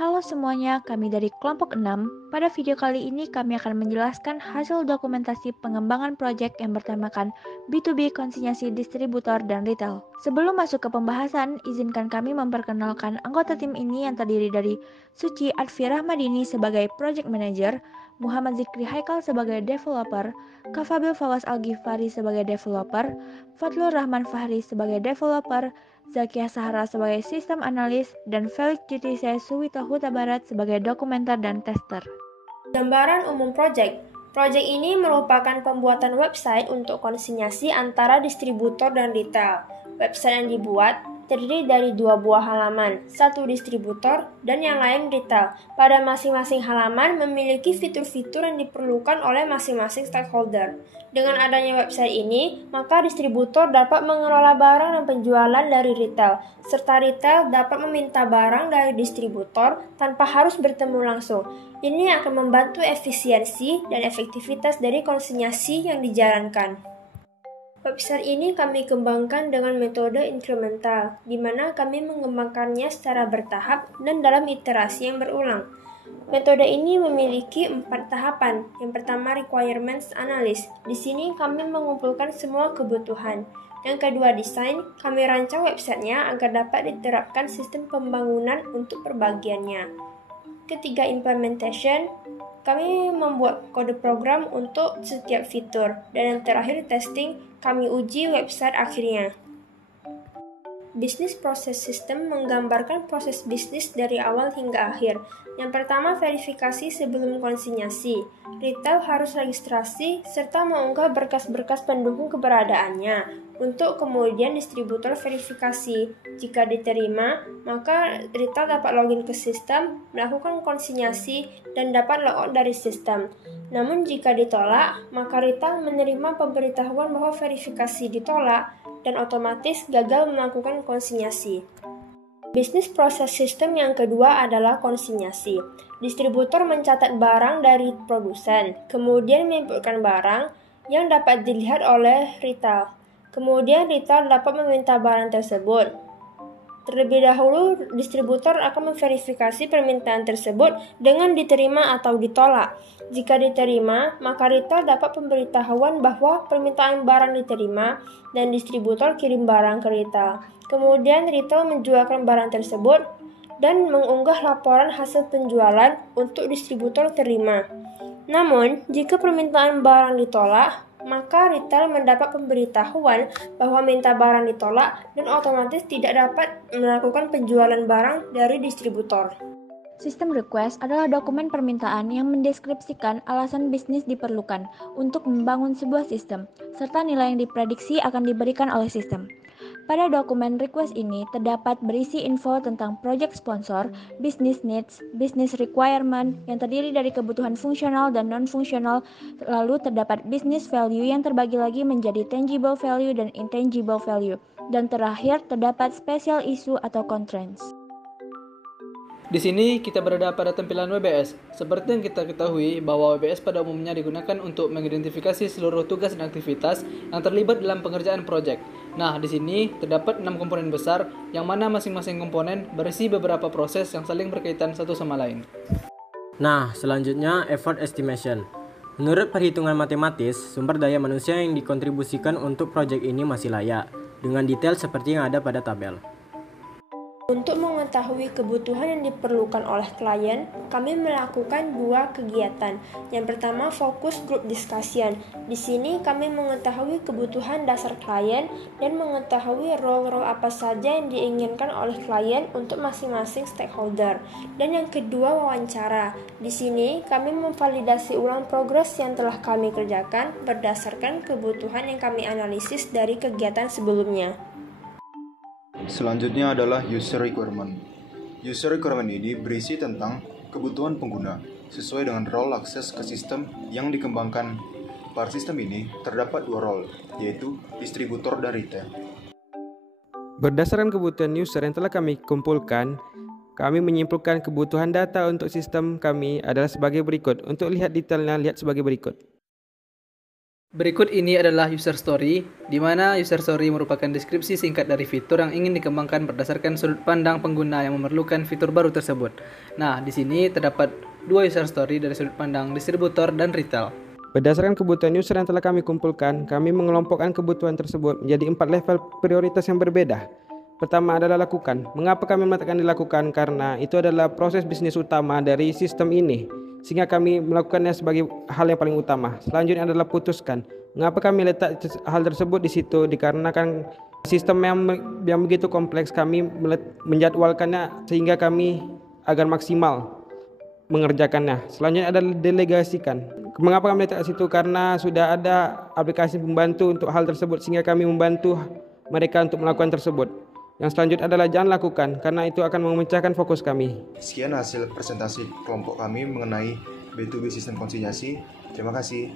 Halo semuanya, kami dari kelompok 6. Pada video kali ini kami akan menjelaskan hasil dokumentasi pengembangan proyek yang bertemakan B2B konsinyasi distributor dan retail. Sebelum masuk ke pembahasan, izinkan kami memperkenalkan anggota tim ini yang terdiri dari Suci Advi Rahmadini sebagai Project Manager, Muhammad Zikri Haikal sebagai developer, Kafabil Fawas Al-Ghifari sebagai developer, Fadlur Rahman Fahri sebagai developer, Zakiah Sahara sebagai sistem analis, dan Felix Jutise Suwito Huta Barat sebagai dokumenter dan tester. Gambaran umum proyek. Proyek ini merupakan pembuatan website untuk konsinyasi antara distributor dan retail. Website yang dibuat terdiri dari dua buah halaman, satu distributor dan yang lain retail. Pada masing-masing halaman memiliki fitur-fitur yang diperlukan oleh masing-masing stakeholder. Dengan adanya website ini, maka distributor dapat mengelola barang dan penjualan dari retail, serta retail dapat meminta barang dari distributor tanpa harus bertemu langsung. Ini akan membantu efisiensi dan efektivitas dari konsinyasi yang dijalankan. Website ini kami kembangkan dengan metode inkremental, di mana kami mengembangkannya secara bertahap dan dalam iterasi yang berulang. Metode ini memiliki 4 tahapan. Yang pertama, requirements analysis. Di sini kami mengumpulkan semua kebutuhan. Yang kedua, desain. Kami rancang websitenya agar dapat diterapkan sistem pembangunan untuk perbagiannya. Ketiga, implementation. Kami membuat kode program untuk setiap fitur. Dan yang terakhir, testing. Kami uji website akhirnya. Business Process System menggambarkan proses bisnis dari awal hingga akhir. Yang pertama, verifikasi sebelum konsinyasi. Retail harus registrasi serta mengunggah berkas-berkas pendukung keberadaannya untuk kemudian distributor verifikasi. Jika diterima, maka retail dapat login ke sistem, melakukan konsinyasi, dan dapat logout dari sistem. Namun jika ditolak, maka retail menerima pemberitahuan bahwa verifikasi ditolak dan otomatis gagal melakukan konsinyasi. Bisnis proses sistem yang kedua adalah konsinyasi. Distributor mencatat barang dari produsen, kemudian menginputkan barang yang dapat dilihat oleh retail. Kemudian retail dapat meminta barang tersebut. Terlebih dahulu, distributor akan memverifikasi permintaan tersebut dengan diterima atau ditolak. Jika diterima, maka retail dapat pemberitahuan bahwa permintaan barang diterima dan distributor kirim barang ke retail. Kemudian retail menjualkan barang tersebut dan mengunggah laporan hasil penjualan untuk distributor terima. Namun, jika permintaan barang ditolak, maka retail mendapat pemberitahuan bahwa minta barang ditolak dan otomatis tidak dapat melakukan penjualan barang dari distributor. Sistem request adalah dokumen permintaan yang mendeskripsikan alasan bisnis diperlukan untuk membangun sebuah sistem, serta nilai yang diprediksi akan diberikan oleh sistem. Pada dokumen request ini terdapat berisi info tentang project sponsor, business needs, business requirement yang terdiri dari kebutuhan fungsional dan non-fungsional, lalu terdapat business value yang terbagi lagi menjadi tangible value dan intangible value, dan terakhir terdapat special issue atau constraints. Di sini kita berada pada tampilan WBS. Seperti yang kita ketahui bahwa WBS pada umumnya digunakan untuk mengidentifikasi seluruh tugas dan aktivitas yang terlibat dalam pengerjaan proyek. Nah, di sini terdapat 6 komponen besar yang mana masing-masing komponen berisi beberapa proses yang saling berkaitan satu sama lain. Nah, selanjutnya effort estimation. Menurut perhitungan matematis, sumber daya manusia yang dikontribusikan untuk proyek ini masih layak, dengan detail seperti yang ada pada tabel. Untuk mengetahui kebutuhan yang diperlukan oleh klien, kami melakukan 2 kegiatan. Yang pertama, fokus group discussion. Di sini kami mengetahui kebutuhan dasar klien dan mengetahui role-role apa saja yang diinginkan oleh klien untuk masing-masing stakeholder. Dan yang kedua, wawancara. Di sini kami memvalidasi ulang progres yang telah kami kerjakan berdasarkan kebutuhan yang kami analisis dari kegiatan sebelumnya. Selanjutnya adalah user requirement. User requirement ini berisi tentang kebutuhan pengguna sesuai dengan role akses ke sistem yang dikembangkan. Pada sistem ini terdapat 2 role, yaitu distributor dan retail. Berdasarkan kebutuhan user yang telah kami kumpulkan, kami menyimpulkan kebutuhan data untuk sistem kami adalah sebagai berikut. Untuk lihat detailnya, lihat sebagai berikut. Berikut ini adalah user story, di mana user story merupakan deskripsi singkat dari fitur yang ingin dikembangkan berdasarkan sudut pandang pengguna yang memerlukan fitur baru tersebut. Nah, di sini terdapat dua user story dari sudut pandang distributor dan retail. Berdasarkan kebutuhan user yang telah kami kumpulkan, kami mengelompokkan kebutuhan tersebut menjadi 4 level prioritas yang berbeda. Pertama adalah lakukan. Mengapa kami meletakkan dilakukan? Karena itu adalah proses bisnis utama dari sistem ini, sehingga kami melakukannya sebagai hal yang paling utama. Selanjutnya adalah putuskan. Mengapa kami letak hal tersebut di situ? Dikarenakan sistem yang begitu kompleks, kami menjadwalkannya sehingga kami agar maksimal mengerjakannya. Selanjutnya adalah delegasikan. Mengapa kami letak situ? Karena sudah ada aplikasi pembantu untuk hal tersebut, sehingga kami membantu mereka untuk melakukan tersebut. Yang selanjutnya adalah jangan lakukan, karena itu akan memecahkan fokus kami. Sekian hasil presentasi kelompok kami mengenai B2B sistem konsinyasi. Terima kasih.